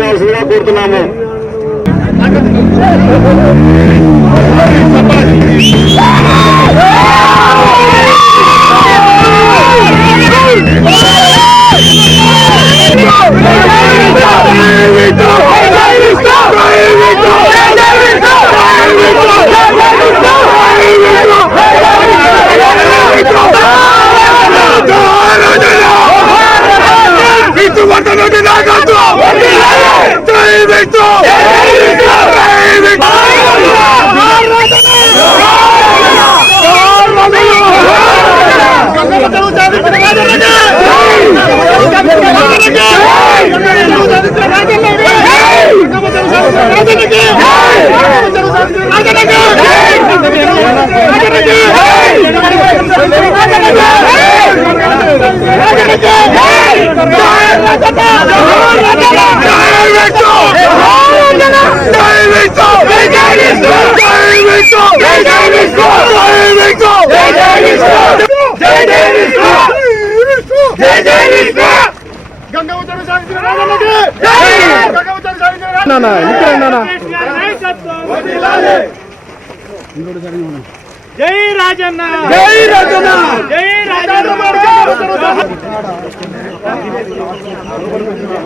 చేయాల్సిందిగా కోరుతున్నాము We don't! శివాలయ మధ్య రావాల్సిందిగా కోరుతున్నాము జై రాజన్న! జై రాజన్న జై రాజన్న!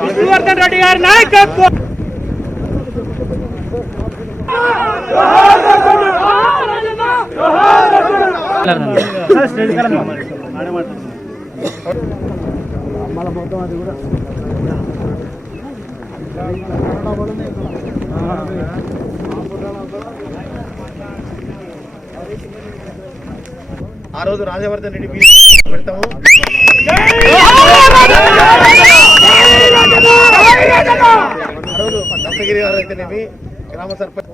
విష్ణువర్ధన్ రెడ్డి గారి నాయకత్వం! ఆ రోజు రాజవర్ధన్ రెడ్డి పెడతాము ఆ రోజు దత్తగిరి గారు అయితేనేమి గ్రామ సర్పంచ్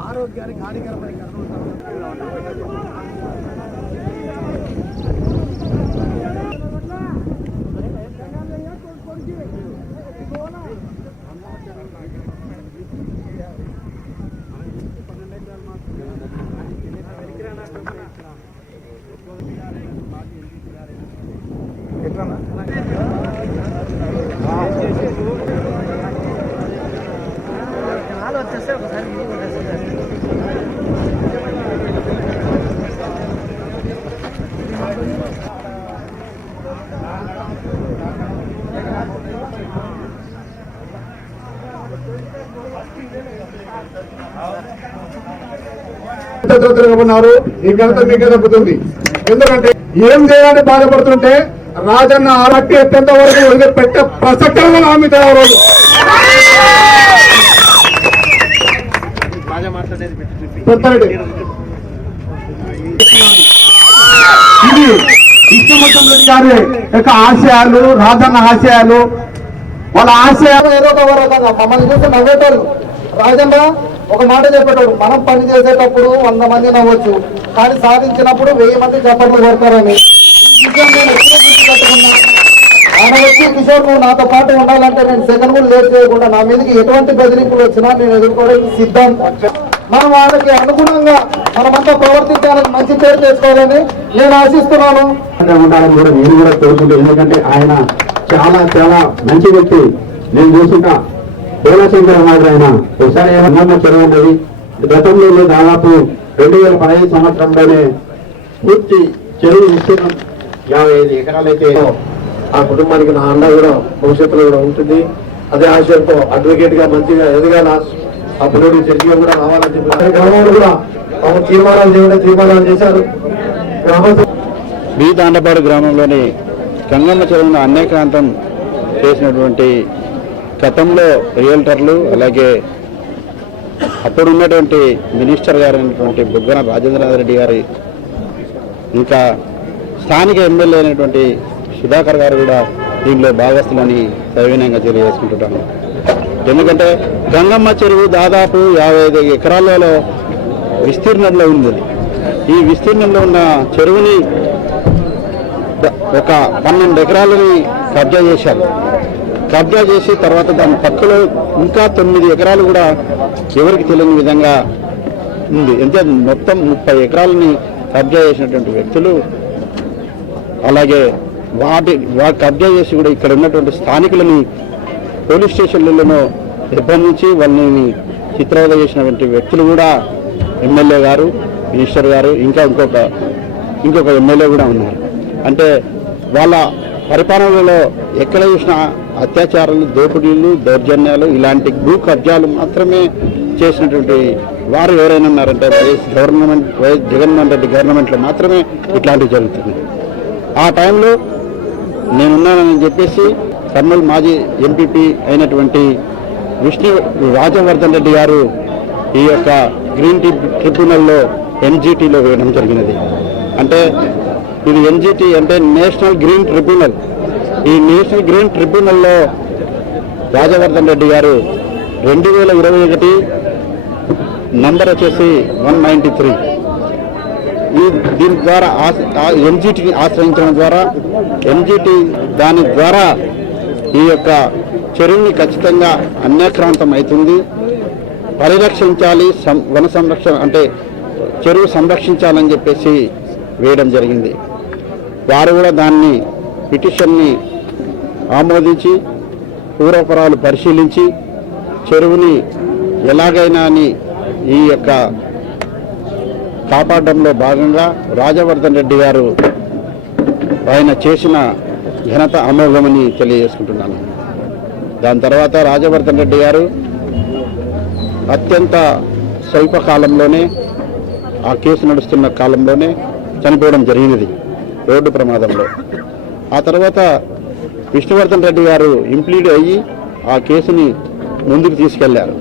ఆరోగ్యానికి హానికరమైన Thank. ఉన్నారు. ఈ మీకే దక్కుతుంది. ఎందుకంటే ఏం చేయాలని బాధపడుతుంటే రాజన్న ఆరట్టి ఎత్తేంత వరకు వదిలిపెట్టే ప్రసక్తి హామీ తయారు రోజు రాజా మాట్లాడేది పెట్టి పెద్దరెడ్డి ఇది ఇష్టమొత్తం రెడ్డి గారి. యొక్క ఆశయాలు రాజన్న ఆశయాలు వాళ్ళ ఆశయాలు ఏదో ఒక మమ్మల్ని చూసి నవ్వేటోళ్ళు. రాజన్న ఒక మాట చెప్పేటోడు. మనం పని చేసేటప్పుడు వంద మంది నవ్వచ్చు. కానీ సాధించినప్పుడు వెయ్యి మంది చప్పట్లు కొడతారని. గుర్తుపెట్టుకున్నా. ఆయన వచ్చి కిషోర్ నువ్వు నాతో పాటు ఉండాలంటే నేను సెకండ్ కూడా లేట్ చేయకుండా నా మీదకి ఎటువంటి బెదిరింపులు వచ్చినా నేను ఎదుర్కోవడానికి సిద్ధం. మనం వాళ్ళకి అనుగుణంగా మనమంతా ప్రవర్తించాలని మంచి పేరు చేసుకోవాలని నేను ఆశిస్తున్నాను. ఉండాలని కూడా నేను కూడా కోరుకుంటాను ఎందుకంటే ఆయన చాలా చాలా మంచి వ్యక్తి. నేను చూసిన భోలాశంకర్ మాదిరి ఆయన. ఒకసారి అన్నమ్మ చెరువు ఉన్నది గతంలో దాదాపు రెండు వేల పదహైదు సంవత్సరంలోనే పూర్తి చెరువు విస్తీర్ణం యాభై ఐదు ఎకరాలైతే ఆ కుటుంబానికి నా అన్న కూడా భవిష్యత్తులో కూడా ఉంటుంది. అదే ఆశయంతో అడ్వకేట్గా మంచిగా ఎదగాల అప్పుడు చర్చగా కూడా రావాలని చెప్పి గ్రామంలో కూడా మాకు తీర్మానాలు చేయడం తీర్మానాలు చేశారు. బీ బి తాండపాడు గ్రామంలోని గంగమ్మ చెరువును అన్నేకాంతం చేసినటువంటి గతంలో రియల్టర్లు అలాగే అప్పుడు ఉన్నటువంటి మినిస్టర్ గారు అయినటువంటి బుగ్గన రాజేంద్రనాథ్ రెడ్డి గారి ఇంకా స్థానిక ఎమ్మెల్యే అయినటువంటి సుధాకర్ గారు కూడా దీనిలో భాగస్తులని సవినయంగా తెలియజేసుకుంటున్నాను. ఎందుకంటే గంగమ్మ చెరువు దాదాపు యాభై ఐదు ఎకరాలలో విస్తీర్ణంలో ఉంది. ఈ విస్తీర్ణంలో ఉన్న చెరువుని ఒక పన్నెండు ఎకరాలని కబ్జా చేశారు. కబ్జా చేసి తర్వాత దాని పక్కలో ఇంకా తొమ్మిది ఎకరాలు కూడా ఎవరికి తెలియని విధంగా ఉంది. అంటే మొత్తం ముప్పై ఎకరాలని కబ్జా చేసినటువంటి వ్యక్తులు అలాగే వాటి వాటి కబ్జా చేసి కూడా ఇక్కడ ఉన్నటువంటి స్థానికులని పోలీస్ స్టేషన్లలోనో నిర్బంధించి వాళ్ళని చిత్రవద చేసినటువంటి వ్యక్తులు కూడా ఎమ్మెల్యే గారు మినిస్టర్ గారు ఇంకా ఇంకొక ఇంకొక ఎమ్మెల్యే కూడా ఉన్నారు. అంటే వాళ్ళ పరిపాలనలో ఎక్కడ చూసినా అత్యాచారాలు దోపిడీలు దౌర్జన్యాలు ఇలాంటి భూ కబ్జాలు మాత్రమే చేసినటువంటి వారు ఎవరైనా ఉన్నారంటే YS government YS Jaganmohan Reddy గవర్నమెంట్లో మాత్రమే ఇట్లాంటివి జరుగుతుంది. ఆ టైంలో నేనున్నానని చెప్పేసి కర్నూలు మాజీ ఎంపీపీ అయినటువంటి విష్ణు రాజవర్ధన్ రెడ్డి గారు ఈ యొక్క గ్రీన్ టీ ట్రిబ్యునల్లో ఎన్జిటీలో వేయడం జరిగినది. అంటే ఇది ఎన్జిటి అంటే నేషనల్ గ్రీన్ ట్రిబ్యునల్. ఈ నేషనల్ గ్రీన్ ట్రిబ్యునల్లో రాజవర్ధన్ రెడ్డి గారు రెండు వేల ఇరవై ఒకటి నంబర్ వచ్చేసి వన్ నైంటీ త్రీ. ఈ దీని ద్వారా ఎన్జిటిని ఆశ్రయించడం ద్వారా ఎన్జిటి దాని ద్వారా ఈ యొక్క చెరువుని ఖచ్చితంగా అన్యాక్రాంతం అవుతుంది. పరిరక్షించాలి సం- వన సంరక్షణ అంటే చెరువు సంరక్షించాలని చెప్పేసి వేయడం జరిగింది. వారు కూడా దాన్ని పిటిషన్ని ఆమోదించి పూర్వపరాలు పరిశీలించి చెరువుని ఎలాగైనా అని ఈ యొక్క కాపాడడంలో భాగంగా రాజవర్ధన్ రెడ్డి గారు ఆయన చేసిన ఘనత అమోఘమని తెలియజేసుకుంటున్నాను. దాని తర్వాత రాజవర్ధన్ రెడ్డి గారు అత్యంత స్వల్ప కాలంలోనే ఆ కేసు నడుస్తున్న కాలంలోనే చనిపోవడం జరిగినది రోడ్డు ప్రమాదంలో. ఆ తర్వాత విష్ణువర్ధన్ రెడ్డి గారు ఇంప్లీడ్ అయ్యి ఆ కేసుని ముందుకు తీసుకెళ్ళారు.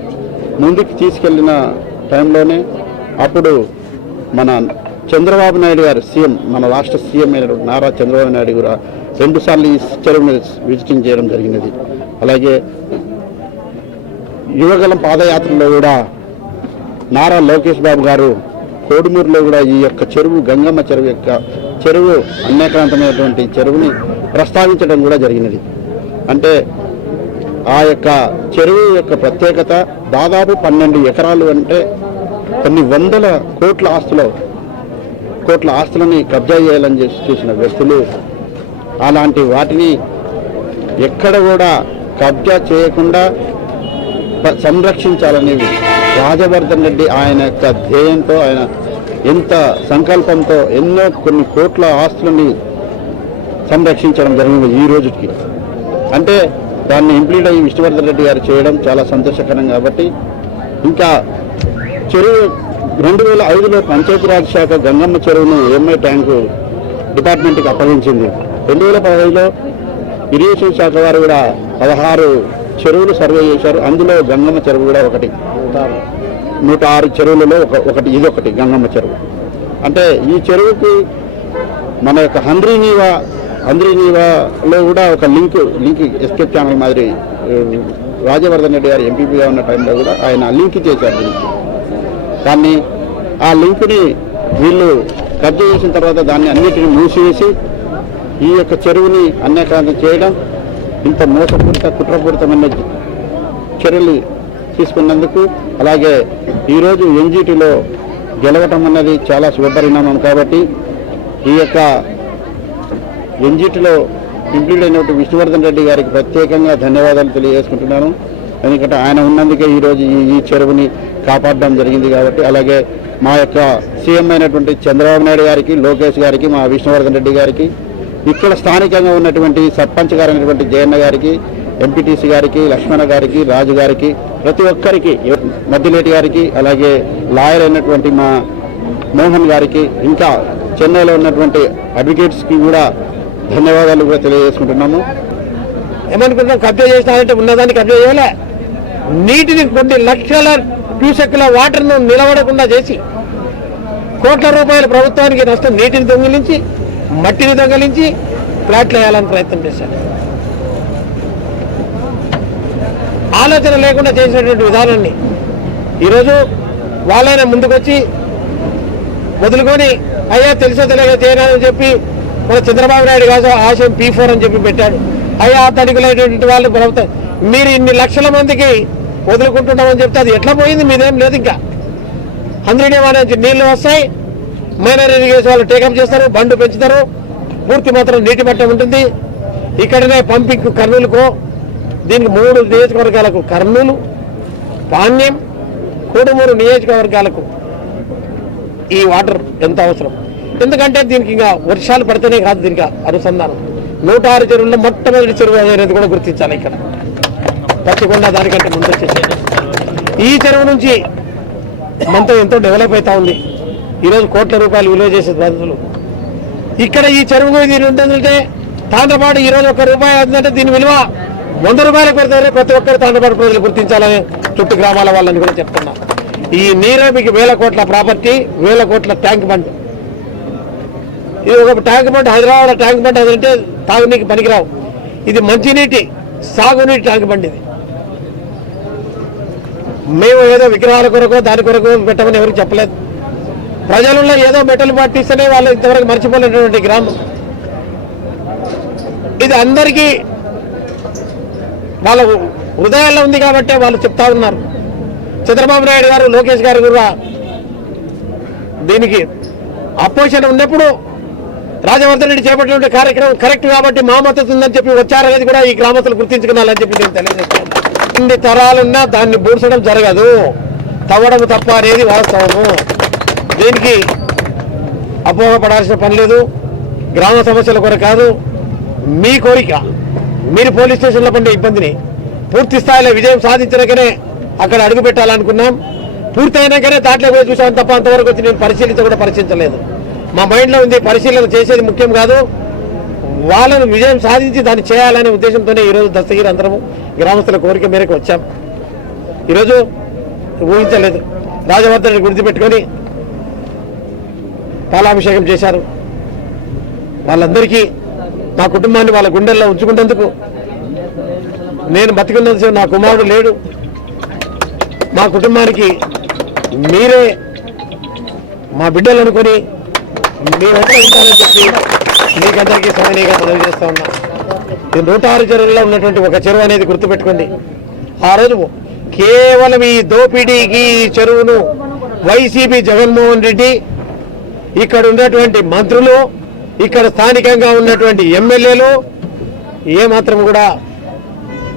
ముందుకు తీసుకెళ్ళిన టైంలోనే అప్పుడు మన చంద్రబాబు నాయుడు గారు సీఎం మన రాష్ట్ర సీఎం అయిన నారా చంద్రబాబు నాయుడు గారు రెండుసార్లు ఈ చెరువును విజిటింగ్ చేయడం జరిగినది. అలాగే యువగలం పాదయాత్రలో కూడా నారా లోకేష్ బాబు గారు కోడుమూరులో కూడా ఈ యొక్క చెరువు గంగమ్మ చెరువు యొక్క చెరువు అన్యాక్రాంతమైనటువంటి చెరువుని ప్రస్తావించడం కూడా జరిగినది. అంటే ఆ యొక్క చెరువు యొక్క ప్రత్యేకత దాదాపు పన్నెండు ఎకరాలు అంటే కొన్ని వందల కోట్ల ఆస్తులు కోట్ల ఆస్తులని కబ్జా చేయాలని చేసి చూసిన వ్యక్తులు అలాంటి వాటిని ఎక్కడ కూడా కబ్జా చేయకుండా సంరక్షించాలనేది సంరక్షించాలనేవి రాజవర్ధన్ రెడ్డి ఆయన యొక్క ధ్యేయంతో ఆయన ఎంత సంకల్పంతో ఎన్నో కొన్ని కోట్ల ఆస్తులని సంరక్షించడం జరిగింది ఈ రోజుకి. అంటే దాన్ని ఇంప్లీట్ అయ్యి విష్ణువర్ధన్ రెడ్డి గారు చేయడం చాలా సంతోషకరం కాబట్టి ఇంకా చెరువు రెండు వేల ఐదులో పంచాయతీరాజ్ శాఖ గంగమ్మ చెరువును ఎంఐ ట్యాంకు డిపార్ట్మెంట్కి అప్పగించింది. రెండు వేల పదహైదులో ఇరిగేషన్ శాఖ వారు కూడా పదహారు చెరువులు సర్వే చేశారు. అందులో గంగమ్మ చెరువు కూడా ఒకటి. నూట ఆరు చెరువులలో ఒక ఒకటి ఇది ఒకటి గంగమ్మ చెరువు. అంటే ఈ చెరువుకి మన యొక్క హంద్రీనీవా హంద్రీనీవాలో కూడా ఒక లింక్ లింక్ ఎస్కేప్ ఛానల్ మాదిరి రాజవర్ధన్ రెడ్డి గారు ఎంపీపీగా ఉన్న టైంలో కూడా ఆయన లింక్ చేశారు దీనికి. దాన్ని ఆ లింక్ని వీళ్ళు కబ్జా చేసిన తర్వాత దాన్ని అన్నిటిని మూసివేసి ఈ యొక్క చెరువుని అన్యాక్రాంతం చేయడం ఇంత మోసపూరిత కుట్రపూరితమైన చర్యలు తీసుకున్నందుకు అలాగే ఈరోజు ఎన్జిటిలో గెలవటం అన్నది చాలా శుభపరిణామం కాబట్టి ఈ యొక్క ఎన్జిటిలో ఇంప్లీడ్ అయినటువంటి విష్ణువర్ధన్ రెడ్డి గారికి ప్రత్యేకంగా ధన్యవాదాలు తెలియజేసుకుంటున్నాను. ఎందుకంటే ఆయన ఉన్నందుకే ఈరోజు ఈ ఈ చెరువుని కాపాడడం జరిగింది కాబట్టి అలాగే మా యొక్క సీఎం అయినటువంటి చంద్రబాబు నాయుడు గారికి లోకేష్ గారికి మా విష్ణువర్ధన్ రెడ్డి గారికి ఇక్కడ స్థానికంగా ఉన్నటువంటి సర్పంచ్ గారు అయినటువంటి జయన్న గారికి ఎంపీటీసీ గారికి లక్ష్మణ గారికి రాజు గారికి ప్రతి ఒక్కరికి మద్దిలేటి గారికి అలాగే లాయర్ అయినటువంటి మా మోహన్ గారికి ఇంకా చెన్నైలో ఉన్నటువంటి అడ్వకేట్స్కి కూడా ధన్యవాదాలు కూడా తెలియజేసుకుంటున్నాము. ఏమనుకుంటున్నాం కబ్జా చేసినారంటే ఉన్నదాన్ని కబ్జా చేయలే. నీటిని కొన్ని లక్షల క్యూసెక్ల వాటర్ను నిలబడకుండా చేసి కోట్ల రూపాయల ప్రభుత్వానికి నష్టం నీటిని దొంగిలించి మట్టిని తగిలించి ఫ్లాట్లు వేయాలని ప్రయత్నం చేశారు. ఆలోచన లేకుండా చేసినటువంటి విధానాన్ని ఈరోజు వాళ్ళైనా ముందుకొచ్చి వదులుకొని అయ్యా తెలుసో తెలియక చేయనని చెప్పి మన చంద్రబాబు నాయుడు కాదు ఆశయం పీ ఫోర్ అని చెప్పి పెట్టాడు. అయ్యా తడికలైనటువంటి వాళ్ళు ప్రభుత్వం మీరు ఇన్ని లక్షల మందికి వదులుకుంటున్నామని చెప్తే అది ఎట్లా పోయింది? మీదేం లేదు ఇంకా. అందులోనే నుంచి నీళ్ళు వస్తాయి మైనర్ ఇరిగేషన్ వాళ్ళు టేకప్ చేస్తారు బండు పెంచుతారు పూర్తి మాత్రం నీటి మట్టం ఉంటుంది. ఇక్కడనే పంపింగ్ కర్నూలుకో దీనికి మూడు నియోజకవర్గాలకు కర్నూలు పాణ్యం కోడుమూరు నియోజకవర్గాలకు ఈ వాటర్ ఎంత అవసరం? ఎందుకంటే దీనికి ఇంకా వర్షాలు పడితేనే కాదు దీనికి అనుసంధానం. నూట ఆరు చెరువుల్లో మొట్టమొదటి చెరువు అనేది కూడా గుర్తించాలి ఇక్కడ. తప్పకుండా దానికంటే ముందు వచ్చేసి ఈ చెరువు నుంచి మనతో ఎంతో డెవలప్ అవుతా ఉంది. ఈరోజు కోట్ల రూపాయలు విలువ చేసే బాధితులు ఇక్కడ ఈ చెరువు దీని ఉంటుందంటే తాండ్రపాటు ఈరోజు ఒక రూపాయి అవుతుందంటే దీని విలువ వంద రూపాయలు పెడతారే ప్రతి ఒక్కరు తాండ్రపాటు ప్రజలు గుర్తించాలని చుట్టూ గ్రామాల వాళ్ళని కూడా చెప్తున్నా. ఈ నీరే మీకు వేల కోట్ల ప్రాపర్టీ వేల కోట్ల ట్యాంక్ బండ్. ఇది ఒక tank bund Hyderabad tank bund అదంటే తాగునీకి పనికిరావు. ఇది మంచినీటి సాగునీటి ట్యాంక్ బండ్ ఇది. మేము ఏదో విగ్రహాల కొరకు దాని కొరకు పెట్టమని ఎవరికి చెప్పలేదు. ప్రజలలో ఏదో మెటల్ పట్టిస్తేనే వాళ్ళు ఇంతవరకు మర్చిపోలేనటువంటి గ్రామం. ఇది అందరికీ వాళ్ళ హృదయాల్లో ఉంది కాబట్టి వాళ్ళు చెప్తా ఉన్నారు. చంద్రబాబు నాయుడు గారు లోకేష్ గారు కూడా దీనికి అపోజిషన్ ఉన్నప్పుడు రాజవర్ధన్ రెడ్డి చేపట్టినటువంటి కార్యక్రమం కరెక్ట్ కాబట్టి మా మద్దతు ఉందని చెప్పి వచ్చారనేది కూడా ఈ గ్రామస్తులు గుర్తించుకున్నారని చెప్పి నేను తెలియజేస్తాను. ఇన్ని తరాలున్నా దాన్ని బూడ్చడం జరగదు. తవ్వడం తప్ప అనేది వాస్తవము. దేనికి అపోహపడాల్సిన పని లేదు గ్రామ సమస్యల కొరకు కాదు మీ కోరిక మీరు పోలీస్ స్టేషన్లో పడే ఇబ్బందిని పూర్తి స్థాయిలో విజయం సాధించినాకనే అక్కడ అడుగు పెట్టాలనుకున్నాం. పూర్తయినాకనే దాంట్లో పోయి చూసాం తప్ప అంతవరకు వచ్చి నేను పరిశీలించ కూడా పరిశీలించలేదు. మా మైండ్లో ఉంది పరిశీలన చేసేది ముఖ్యం కాదు. వాళ్ళను విజయం సాధించి దాన్ని చేయాలనే ఉద్దేశంతోనే ఈరోజు దస్తగిరి అందరము గ్రామస్తుల కోరిక మేరకు వచ్చాం. ఈరోజు ఊహించలేదు. రాజవర్ధన్ గుర్తుపెట్టుకొని పాలాభిషేకం చేశారు. వాళ్ళందరికీ నా కుటుంబాన్ని వాళ్ళ గుండెల్లో ఉంచుకున్నందుకు నేను బతికున్నందుకు నా కుమారుడు లేడు. మా కుటుంబానికి మీరే మా బిడ్డలు అనుకుని మీరంతా ఉంటారని చెప్పి మీకందరికీ సమైనీగా మనవి చేస్తా ఉన్నా. ఇది నూట ఆరు చెరువుల్లో ఉన్నటువంటి ఒక చెరువు అనేది గుర్తుపెట్టుకోండి. ఆ రోజు కేవలం ఈ దోపిడీకి ఈ చెరువును వైసీపీ జగన్మోహన్ రెడ్డి ఇక్కడ ఉన్నటువంటి మంత్రులు ఇక్కడ స్థానికంగా ఉన్నటువంటి ఎమ్మెల్యేలు ఏమాత్రం కూడా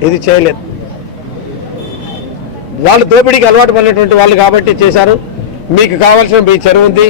ఇది చేయలేదు. వాళ్ళు దోపిడీకి అలవాటు పడినటువంటి వాళ్ళు కాబట్టి చేశారు. మీకు కావాల్సిన మీ చెరువు ఉంది.